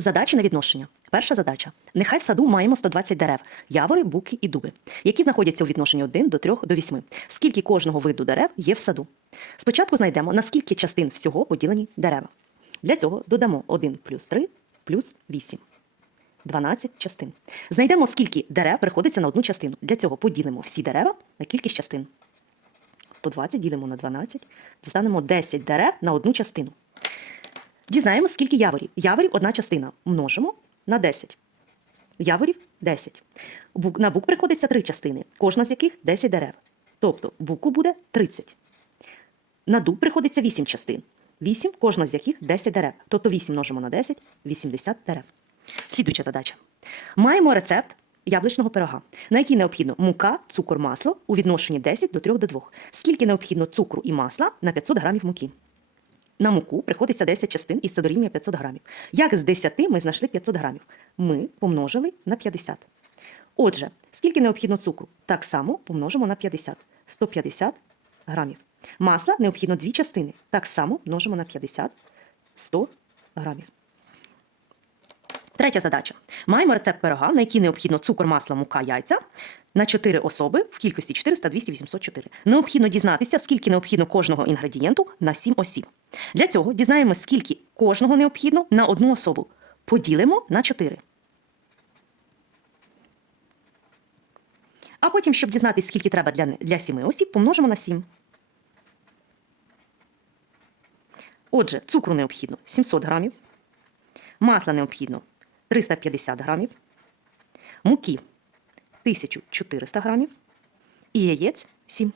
Задачі на відношення. Перша задача. Нехай в саду маємо 120 дерев, явори, буки і дуби, які знаходяться у відношенні 1 до 3 до 8. Скільки кожного виду дерев є в саду? Спочатку знайдемо, на скільки частин всього поділені дерева. Для цього додамо 1 плюс 3 плюс 8. 12 частин. Знайдемо, скільки дерев приходиться на одну частину. Для цього поділимо всі дерева на кількість частин. 120 ділимо на 12, дістанемо 10 дерев на одну частину. Дізнаємося, скільки яворів. Яворів одна частина. Множимо на 10. Яворів 10. Бук, на бук приходиться три частини, кожна з яких 10 дерев. Тобто буку буде 30. На дуб приходиться 8 частин. 8, кожна з яких 10 дерев. Тобто 8 множимо на 10 80 дерев. Слідуюча задача. Маємо рецепт яблучного пирога, на який необхідно мука, цукор, масло у відношенні 10 до 3 до 2. Скільки необхідно цукру і масла на 500 грамів муки? На муку приходиться 10 частин і це дорівнює 500 грамів. Як з 10 ми знайшли 500 грамів? Ми помножили на 50. Отже, скільки необхідно цукру? Так само помножимо на 50. 150 грамів. Масла необхідно дві частини. Так само множимо на 50. 100 грамів. Третя задача. Маємо рецепт пирога, на який необхідно цукор, масло, мука, яйця на 4 особи в кількості 400, 200, 804. Необхідно дізнатися, скільки необхідно кожного інгредієнту на 7 осіб. Для цього дізнаємося, скільки кожного необхідно на одну особу. Поділимо на 4. А потім, щоб дізнатися, скільки треба для, для 7 осіб, помножимо на 7. Отже, цукру необхідно 700 грамів, масла необхідно 350 грамів, муки 1400 грамів і яєць 7.